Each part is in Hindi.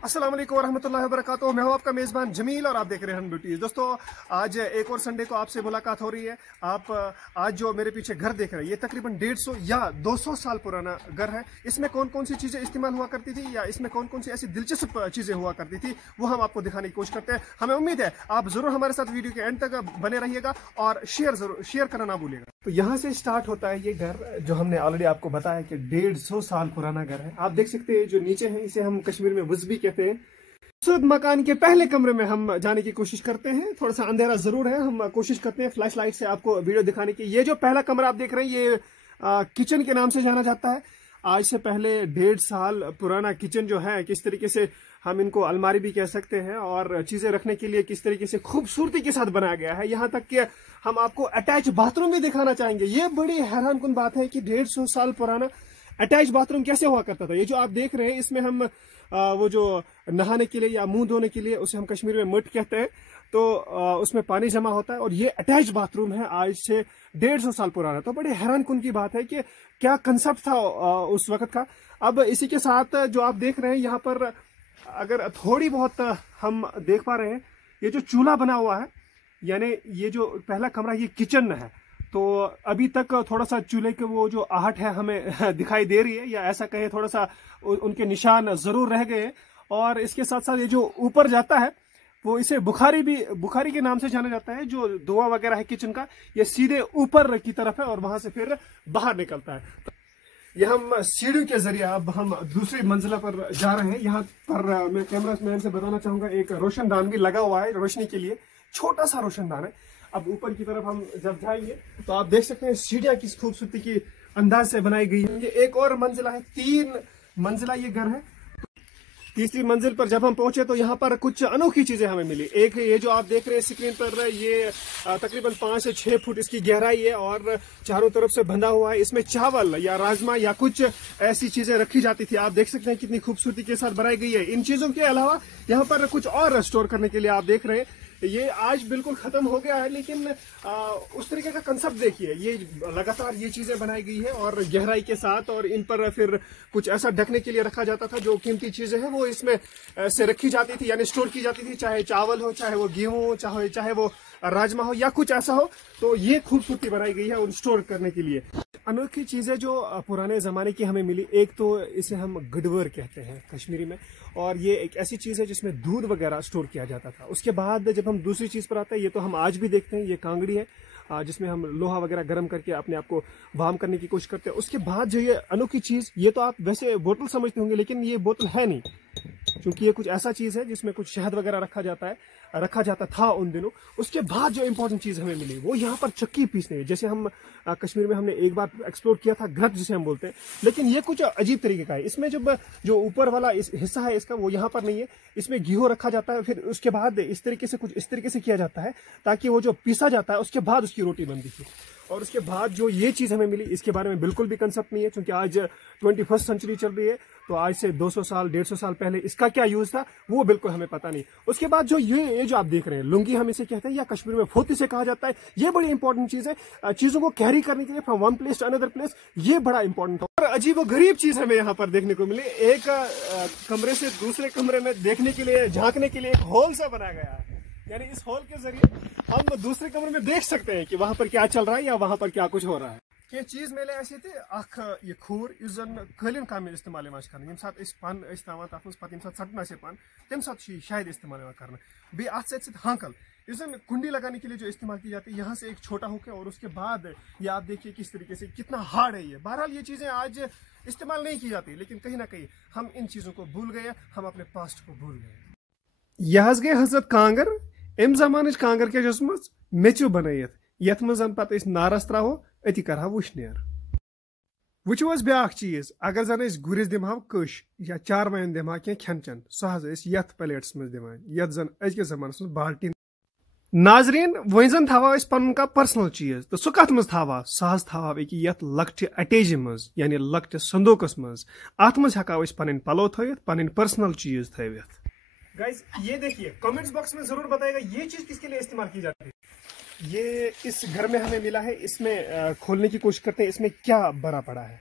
अस्सलाम वालेकुम वरहमतुल्लाहि वबरकातुहू। मैं हूं आपका मेज़बान जमील और आप देख रहे हैं ब्यूटीज। दोस्तों, आज एक और संडे को आपसे मुलाकात हो रही है। आप आज जो मेरे पीछे घर देख रहे हैं, ये तकरीबन 150 या 200 साल पुराना घर है। इसमें कौन कौन सी चीज़ें इस्तेमाल हुआ करती थी या इसमें कौन कौन सी ऐसी दिलचस्प चीज़ें हुआ करती थी, वो हम आपको दिखाने की कोशिश करते हैं। हमें उम्मीद है आप ज़रूर हमारे साथ वीडियो के एंड तक बने रहिएगा और शेयर करना ना भूलिएगा। तो यहाँ से स्टार्ट होता है ये घर, जो हमने ऑलरेडी आपको बताया कि 150 साल पुराना घर है। आप देख सकते हैं जो नीचे है, इसे हम कश्मीर में वज़बी कहते हैं। खूबसूरत मकान के पहले कमरे में हम जाने की कोशिश करते हैं। थोड़ा सा अंधेरा जरूर है, हम कोशिश करते हैं फ्लैश लाइट से आपको वीडियो दिखाने की। ये जो पहला कमरा आप देख रहे हैं, ये किचन के नाम से जाना जाता है। आज से पहले 150 साल पुराना किचन जो है, किस तरीके से हम इनको अलमारी भी कह सकते हैं और चीजें रखने के लिए किस तरीके से खूबसूरती के साथ बनाया गया है। यहाँ तक कि हम आपको अटैच बाथरूम भी दिखाना चाहेंगे। ये बड़ी हैरान कुन बात है कि 150 साल पुराना अटैच बाथरूम कैसे हुआ करता था। ये जो आप देख रहे हैं, इसमें हम वो जो नहाने के लिए या मुंह धोने के लिए, उसे हम कश्मीर में मट कहते हैं, तो उसमें पानी जमा होता है और ये अटैच बाथरूम है, आज से 150 साल पुराना। तो बड़े हैरान कुन की बात है कि क्या कंसेप्ट था उस वक्त का। अब इसी के साथ जो आप देख रहे हैं यहाँ पर, अगर थोड़ी बहुत हम देख पा रहे हैं, ये जो चूल्हा बना हुआ है, यानी ये जो पहला कमरा ये किचन है, तो अभी तक थोड़ा सा चूल्हे के वो जो आहट है हमें दिखाई दे रही है, या ऐसा कहे थोड़ा सा उनके निशान जरूर रह गए। और इसके साथ साथ ये जो ऊपर जाता है, वो इसे बुखारी के नाम से जाना जाता है। जो धुआं वगैरह है किचन का, ये सीधे ऊपर की तरफ है और वहां से फिर बाहर निकलता है। ये हम सीढ़ी के जरिए अब हम दूसरी मंजिला पर जा रहे हैं। यहाँ पर मैं कैमरा मैन से बताना चाहूंगा, एक रोशनदान भी लगा हुआ है रोशनी के लिए, छोटा सा रोशनदान है। अब ऊपर की तरफ हम जब जाएंगे तो आप देख सकते हैं सीढ़ियां किस खूबसूरती की अंदाज से बनाई गई है। ये एक और मंजिला है, 3 मंजिला ये घर है। तीसरी मंजिल पर जब हम पहुंचे तो यहाँ पर कुछ अनोखी चीजें हमें मिली। एक ये जो आप देख रहे हैं स्क्रीन पर, ये तकरीबन 5 से 6 फुट इसकी गहराई है और चारों तरफ से बंधा हुआ है। इसमें चावल या राजमा या कुछ ऐसी चीजें रखी जाती थी। आप देख सकते हैं कितनी खूबसूरती के साथ बनाई गई है। इन चीजों के अलावा यहाँ पर कुछ और स्टोर करने के लिए आप देख रहे हैं, ये आज बिल्कुल खत्म हो गया है, लेकिन उस तरीके का कंसेप्ट देखिए, ये लगातार ये चीजें बनाई गई है और गहराई के साथ। और इन पर फिर कुछ ऐसा ढकने के लिए रखा जाता था, जो कीमती चीजें हैं वो इसमें से रखी जाती थी, यानी स्टोर की जाती थी, चाहे चावल हो, चाहे वो गेहूं हो, चाहे वो राजमा हो या कुछ ऐसा हो। तो ये खूबसूरती बनाई गई है उन स्टोर करने के लिए। अनोखी चीजें जो पुराने जमाने की हमें मिली, एक तो इसे हम गडवर कहते हैं कश्मीरी में, और ये एक ऐसी चीज है जिसमें दूध वगैरह स्टोर किया जाता था। उसके बाद जब हम दूसरी चीज पर आते हैं, ये तो हम आज भी देखते हैं, ये कांगड़ी है, जिसमें हम लोहा वगैरह गर्म करके अपने आप को वार्म करने की कोशिश करते हैं। उसके बाद जो ये अनोखी चीज, ये तो आप वैसे बोतल समझते होंगे, लेकिन ये बोतल है नहीं, क्योंकि ये कुछ ऐसा चीज है जिसमें कुछ शहद वगैरह रखा जाता था उन दिनों। उसके बाद जो इंपॉर्टेंट चीज हमें मिली, वो यहाँ पर चक्की पीसने, जैसे हम कश्मीर में हमने एक बार एक्सप्लोर किया था घृत जिसे हम बोलते हैं, लेकिन ये कुछ अजीब तरीके का है। इसमें जब जो ऊपर वाला हिस्सा है इसका, वो यहाँ पर नहीं है, इसमें गेहूं रखा जाता है, फिर उसके बाद इस तरीके से किया जाता है ताकि वो जो पीसा जाता है उसके बाद उसकी रोटी बनती थी। और उसके बाद जो ये चीज हमें मिली, इसके बारे में बिल्कुल भी कंसेप्ट नहीं है, क्योंकि आज 21st सेंचुरी चल रही है, तो आज से 200 साल 150 साल पहले इसका क्या यूज था वो बिल्कुल हमें पता नहीं। उसके बाद जो ये जो आप देख रहे हैं, लुंगी हम इसे कहते हैं, या कश्मीर में फोती से कहा जाता है। ये बड़ी इंपॉर्टेंट चीज है, चीजों को कैरी करने के लिए from one place to another place. ये बड़ा इंपॉर्टेंट और अजीब व गरीब चीज हमें यहाँ पर देखने को मिली। एक कमरे से दूसरे कमरे में देखने के लिए, झांकने के लिए एक होल सा बनाया गया है, यानी इस होल के जरिए हम दूसरे कमरे में देख सकते हैं कि वहां पर क्या चल रहा है या वहां पर क्या कुछ हो रहा है। क्या चीज मेले ऐसे थे, ये खूर इस जन कालीन काम में इस्तेमाल कर, यम साथ पन तथ पे सटना से पन, तम साथ शायद इस्तेमाल कर। बे अत हांकल इस जन कुंडी लगाने के लिए जो इस्तेमाल की जाती है, यहाँ से एक छोटा होकर, और उसके बाद ये आप देखिए किस तरीके से कितना हार्ड है ये। बहरहाल ये चीजें आज इस्तेमाल नहीं की जाती, लेकिन कहीं ना कहीं हम इन चीजों को भूल गए, हम अपने पास्ट को भूल गए। यह गए हजरत कांगर, अम जमान कांगर क्या मेचू बनत, यथ मज पे नारस त्रो अति कर वुशनेर। वो ब्याक चीज, अगर जन गुरिस दिमह कश या चारवायन दिमह क्या खेन चन, सह यथ प्लेट्स मज दिवान, यथ जन अजक जमानस मज बाल्टीन। नाजरीन, वो जन थवा पन का पर्सनल चीज, तो सह कत मज थवा, सह थवा यथ लकट अटेज मज, यानी लकट संदूकस मज, अत मज हेको पन पलो थवित, पन पर्सनल चीज थवित। गाइस, ये देखिए, कमेंट्स बॉक्स में जरूर बताएगा ये चीज किसके लिए इस्तेमाल की जाती है। ये इस घर में हमें मिला है, इसमें खोलने की कोशिश करते हैं, इसमें क्या भरा पड़ा है।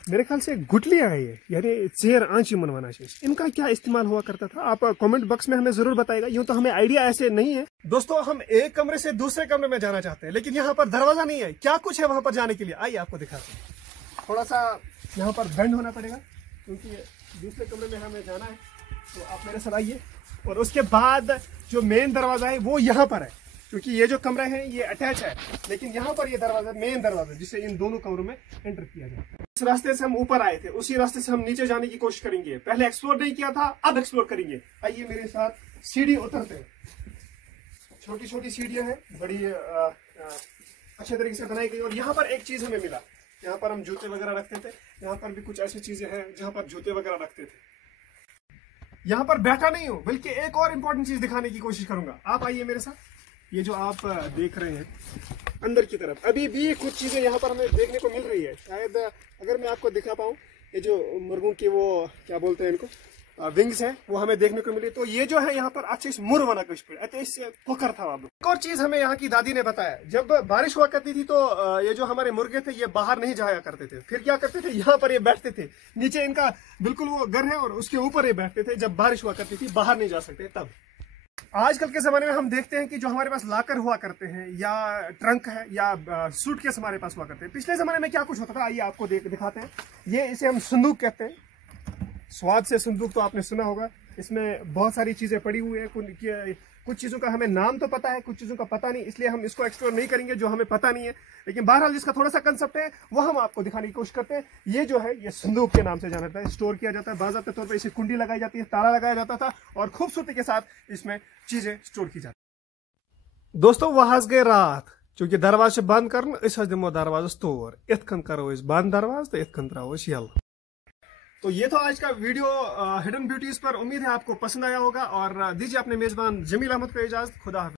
मेरे ख्याल से गुटलियां है ये, यानी चेयर आंची मनवाना चाहिए। इनका क्या इस्तेमाल हुआ करता था, आप कमेंट बॉक्स में हमें जरूर बताएगा। यूं तो हमें आइडिया ऐसे नहीं है। दोस्तों हम एक कमरे से दूसरे कमरे में जाना चाहते हैं, लेकिन यहाँ पर दरवाजा नहीं है। क्या कुछ है वहां पर जाने के लिए, आइए आपको दिखाते हैं। थोड़ा सा यहाँ पर बेंड होना पड़ेगा, क्योंकि दूसरे कमरे में हमें जाना है। तो आप मेरे साथ आइए। और उसके बाद जो मेन दरवाजा है वो यहाँ पर है, क्योंकि ये जो कमरे हैं ये अटैच है, लेकिन यहाँ पर ये दरवाजा मेन दरवाजा जिससे इन दोनों कमरों में एंटर किया जाता है। इस रास्ते से हम ऊपर आए थे, उसी रास्ते से हम नीचे जाने की कोशिश करेंगे। पहले एक्सप्लोर नहीं किया था, अब एक्सप्लोर करेंगे। आइए मेरे साथ, सीढ़ी उतरते हैं। छोटी छोटी सीढ़ियां हैं, बड़ी अच्छे तरीके से बनाई गई। और यहाँ पर एक चीज हमें मिला, यहाँ पर हम जूते वगैरह रखते थे। यहाँ पर भी कुछ ऐसी चीजें हैं जहाँ पर जूते वगैरह रखते थे। यहाँ पर बैठा नहीं हूँ, बल्कि एक और इम्पोर्टेंट चीज दिखाने की कोशिश करूंगा। आप आइए मेरे साथ। ये जो आप देख रहे हैं अंदर की तरफ, अभी भी कुछ चीजें यहाँ पर हमें देखने को मिल रही है। शायद अगर मैं आपको दिखा पाऊँ, ये जो मुर्गों की वो क्या बोलते हैं इनको, विंग्स है, वो हमें देखने को मिली। तो ये जो है यहाँ पर अच्छे मुर बना कुकर था। एक और चीज हमें यहाँ की दादी ने बताया, जब बारिश हुआ करती थी तो ये जो हमारे मुर्गे थे ये बाहर नहीं जाया करते थे। फिर क्या करते थे, यहाँ पर ये बैठते थे। नीचे इनका बिल्कुल वो घर है और उसके ऊपर ये बैठते थे। जब बारिश हुआ करती थी, बाहर नहीं जा सकते तब। आजकल के जमाने में हम देखते हैं कि जो हमारे पास लाकर हुआ करते हैं, या ट्रंक है, या सूटकेस हमारे पास हुआ करते हैं। पिछले जमाने में क्या कुछ होता था, आइए आपको दिखाते हैं। ये इसे हम संदूक कहते हैं। स्वाद से संदूक तो आपने सुना होगा। इसमें बहुत सारी चीजें पड़ी हुई है। कुछ चीजों का हमें नाम तो पता है, कुछ चीजों का पता नहीं, इसलिए हम इसको एक्सप्लोर नहीं करेंगे जो हमें पता नहीं है। लेकिन बहरहाल जिसका थोड़ा सा कंसेप्ट है वो हम आपको दिखाने की कोशिश करते हैं। ये जो है ये संदूक के नाम से जाना जाता है, स्टोर किया जाता है। बाज़ाब्ते तौर पर इसे कुंडी लगाई जाती है, ताला लगाया जाता था और खूबसूरती के साथ इसमें चीजें स्टोर की जाती। दोस्तों वहां गए रात, क्योंकि दरवाजे बंद कर दिमो दरवाजा तोर, इत कन करो इस बंद दरवाजा, तो इत कन तराओ इस यल। तो ये था आज का वीडियो हिडन ब्यूटीज पर। उम्मीद है आपको पसंद आया होगा, और दीजिए अपने मेजबान जमील अहमद को इजाजत। खुदा हाफिज।